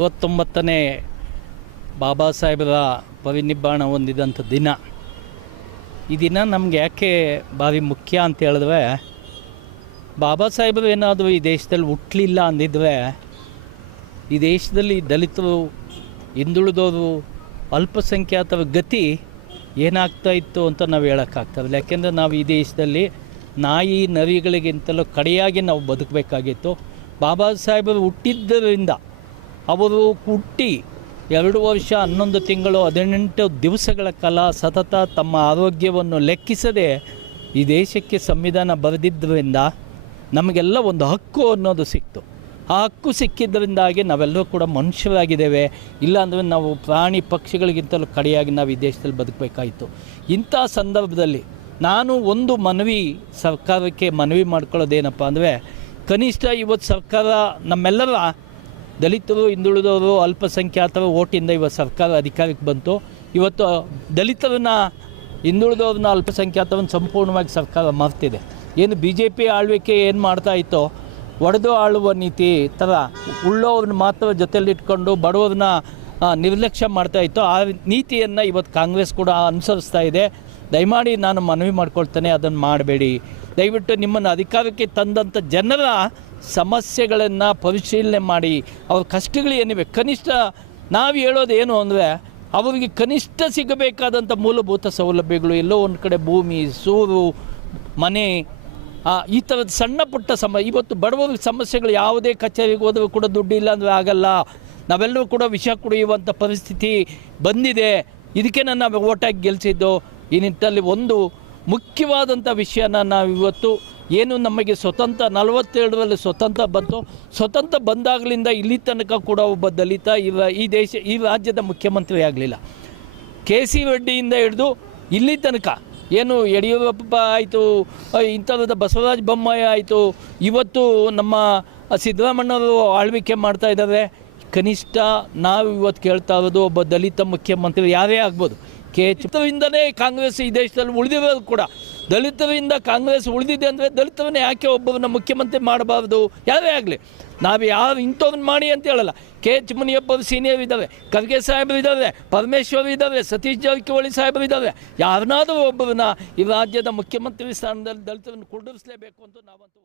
69ನೇ ಬಾಬಾ ಸಾಹೇಬರ ಪರಿನಿಬ್ಬಾಣ ಹೊಂದಿದಂಥ ದಿನ. ಈ ದಿನ ನಮ್ಗೆ ಯಾಕೆ ಭಾರಿ ಮುಖ್ಯ ಅಂತ ಹೇಳಿದ್ರೆ, ಬಾಬಾ ಸಾಹೇಬರು ಏನಾದರೂ ಈ ದೇಶದಲ್ಲಿ ಹುಟ್ಟಲಿಲ್ಲ ಅಂದಿದ್ರೆ ಈ ದೇಶದಲ್ಲಿ ದಲಿತರು, ಹಿಂದುಳಿದವರು, ಅಲ್ಪಸಂಖ್ಯಾತರ ಗತಿ ಏನಾಗ್ತಾ ಇತ್ತು ಅಂತ ನಾವು ಹೇಳೋಕ್ಕಾಗ್ತದೆ. ಯಾಕೆಂದರೆ ನಾವು ಈ ದೇಶದಲ್ಲಿ ನಾಯಿ ನರಿಗಳಿಗಿಂತಲೂ ಕಡೆಯಾಗಿ ನಾವು ಬದುಕಬೇಕಾಗಿತ್ತು. ಬಾಬಾ ಸಾಹೇಬರು ಹುಟ್ಟಿದ್ದರಿಂದ, ಅವರು ಹುಟ್ಟಿ 2 ವರ್ಷ 11 ತಿಂಗಳು 18 ದಿವಸಗಳ ಕಾಲ ಸತತ ತಮ್ಮ ಆರೋಗ್ಯವನ್ನು ಲೆಕ್ಕಿಸದೆ ಈ ದೇಶಕ್ಕೆ ಸಂವಿಧಾನ ಬರೆದಿದ್ದರಿಂದ ನಮಗೆಲ್ಲ ಒಂದು ಹಕ್ಕು ಅನ್ನೋದು ಸಿಕ್ತು. ಆ ಹಕ್ಕು ಸಿಕ್ಕಿದ್ದರಿಂದಾಗಿ ನಾವೆಲ್ಲರೂ ಕೂಡ ಮನುಷ್ಯರಾಗಿದ್ದೇವೆ. ಇಲ್ಲಾಂದರೆ ನಾವು ಪ್ರಾಣಿ ಪಕ್ಷಿಗಳಿಗಿಂತಲೂ ಕಡೆಯಾಗಿ ನಾವು ಈ ದೇಶದಲ್ಲಿ ಬದುಕಬೇಕಾಯಿತು. ಇಂಥ ಸಂದರ್ಭದಲ್ಲಿ ನಾನು ಒಂದು ಸರ್ಕಾರಕ್ಕೆ ಮನವಿ ಮಾಡ್ಕೊಳ್ಳೋದೇನಪ್ಪ ಅಂದರೆ, ಕನಿಷ್ಠ ಇವತ್ತು ಸರ್ಕಾರ ನಮ್ಮೆಲ್ಲರ ದಲಿತರು, ಹಿಂದುಳಿದವರು, ಅಲ್ಪಸಂಖ್ಯಾತರ ಓಟಿಂದ ಇವತ್ತು ಸರ್ಕಾರ ಅಧಿಕಾರಕ್ಕೆ ಬಂತು. ಇವತ್ತು ದಲಿತರನ್ನ, ಹಿಂದುಳಿದವ್ರನ್ನ, ಅಲ್ಪಸಂಖ್ಯಾತರನ್ನ ಸಂಪೂರ್ಣವಾಗಿ ಸರ್ಕಾರ ಮರ್ತಿದೆ. ಏನು BJP ಆಳ್ವಿಕೆ ಏನು ಮಾಡ್ತಾ ಇತ್ತೋ, ಒಡೆದು ಆಳುವ ನೀತಿ ಥರ ಉಳ್ಳೋರನ್ನ ಮಾತ್ರ ಜೊತೆಯಲ್ಲಿಟ್ಕೊಂಡು ಬಡವ್ರನ್ನ ನಿರ್ಲಕ್ಷ್ಯ ಮಾಡ್ತಾ ಇತ್ತು. ಆ ನೀತಿಯನ್ನು ಇವತ್ತು ಕಾಂಗ್ರೆಸ್ ಕೂಡ ಅನುಸರಿಸ್ತಾ ಇದೆ. ದಯಮಾಡಿ ನಾನು ಮನವಿ ಮಾಡ್ಕೊಳ್ತೇನೆ, ಅದನ್ನು ಮಾಡಬೇಡಿ. ದಯವಿಟ್ಟು ನಿಮ್ಮನ್ನು ಅಧಿಕಾರಕ್ಕೆ ತಂದಂಥ ಜನರ ಸಮಸ್ಯೆಗಳನ್ನು ಪರಿಶೀಲನೆ ಮಾಡಿ, ಅವ್ರ ಕಷ್ಟಗಳು ಏನಿವೆ, ಕನಿಷ್ಠ ನಾವು ಹೇಳೋದೇನು ಅಂದರೆ, ಅವರಿಗೆ ಕನಿಷ್ಠ ಸಿಗಬೇಕಾದಂಥ ಮೂಲಭೂತ ಸೌಲಭ್ಯಗಳು, ಎಲ್ಲೋ ಒಂದು ಕಡೆ ಭೂಮಿ, ಸೂರು, ಮನೆ, ಈ ಥರದ ಸಣ್ಣ ಪುಟ್ಟ ಇವತ್ತು ಬಡವರ ಸಮಸ್ಯೆಗಳು, ಯಾವುದೇ ಕಚೇರಿಗೆ ಹೋದರೂ ಕೂಡ ದುಡ್ಡು ಇಲ್ಲ ಅಂದರೆ ಆಗಲ್ಲ. ನಾವೆಲ್ಲರೂ ಕೂಡ ವಿಷ ಕುಡಿಯುವಂಥ ಪರಿಸ್ಥಿತಿ ಬಂದಿದೆ. ಇದಕ್ಕೆ ನಾವು ಓಟಾಗಿ ಗೆಲ್ಲಿಸಿದ್ದು. ಈ ನಿಟ್ಟಿನಲ್ಲಿ ಒಂದು ಮುಖ್ಯವಾದಂಥ ವಿಷಯನ ನಾವು ಇವತ್ತು, ಏನು ನಮಗೆ ಸ್ವತಂತ್ರ 47ರಲ್ಲಿ ಸ್ವತಂತ್ರ ಬಂತು, ಸ್ವತಂತ್ರ ಬಂದಾಗಲಿಂದ ಇಲ್ಲಿ ತನಕ ಕೂಡ ಒಬ್ಬ ದಲಿತ ಈ ರಾಜ್ಯದ ಮುಖ್ಯಮಂತ್ರಿ ಆಗಲಿಲ್ಲ. KC ರೆಡ್ಡಿಯಿಂದ ಹಿಡಿದು ಇಲ್ಲಿ ತನಕ, ಏನು ಯಡಿಯೂರಪ್ಪ ಆಯಿತು, ಇಂಥದ್ದು ಬಸವರಾಜ ಬೊಮ್ಮಾಯಿ ಆಯಿತು, ಇವತ್ತು ನಮ್ಮ ಸಿದ್ದರಾಮಣ್ಣವರು ಆಳ್ವಿಕೆ ಮಾಡ್ತಾ ಇದ್ದಾರೆ. ಕನಿಷ್ಠ ನಾವು ಇವತ್ತು ಕೇಳ್ತಾ ಇರೋದು, ಒಬ್ಬ ದಲಿತ ಮುಖ್ಯಮಂತ್ರಿ ಯಾರೇ ಆಗ್ಬೋದು. ದಲಿತರಿಂದನೇ ಕಾಂಗ್ರೆಸ್ ಈ ದೇಶದಲ್ಲಿ ಉಳಿದಿರೋದು ಕೂಡ. ದಲಿತರಿಂದ ಕಾಂಗ್ರೆಸ್ ಉಳಿದಿದೆ ಅಂದರೆ ದಲಿತರನ್ನೇ ಯಾಕೆ ಒಬ್ಬರನ್ನ ಮುಖ್ಯಮಂತ್ರಿ ಮಾಡಬಾರ್ದು? ಯಾರೇ ಆಗಲಿ, ನಾವು ಯಾರು ಇಂಥವ್ರನ್ನ ಮಾಡಿ ಅಂತ ಹೇಳಲ್ಲ. KH ಮುನಿಯಪ್ಪ ಸೀನಿಯರ್ ಇದ್ದಾವೆ, ಖರ್ಗೆ ಸಾಹೇಬರು ಇದ್ದಾವೆ, ಪರಮೇಶ್ವರ್ ಇದ್ದಾವೆ, ಸತೀಶ್ ಜಾರಕಿಹೊಳಿ ಸಾಹೇಬರು ಇದ್ದಾವೆ. ಯಾರನ್ನಾದರೂ ಒಬ್ಬರನ್ನ ಈ ರಾಜ್ಯದ ಮುಖ್ಯಮಂತ್ರಿ ಸ್ಥಾನದಲ್ಲಿ ದಲಿತರನ್ನು ಕುಳ್ಳಿರಿಸಲೇಬೇಕು ಅಂತ ನಾವಂತೂ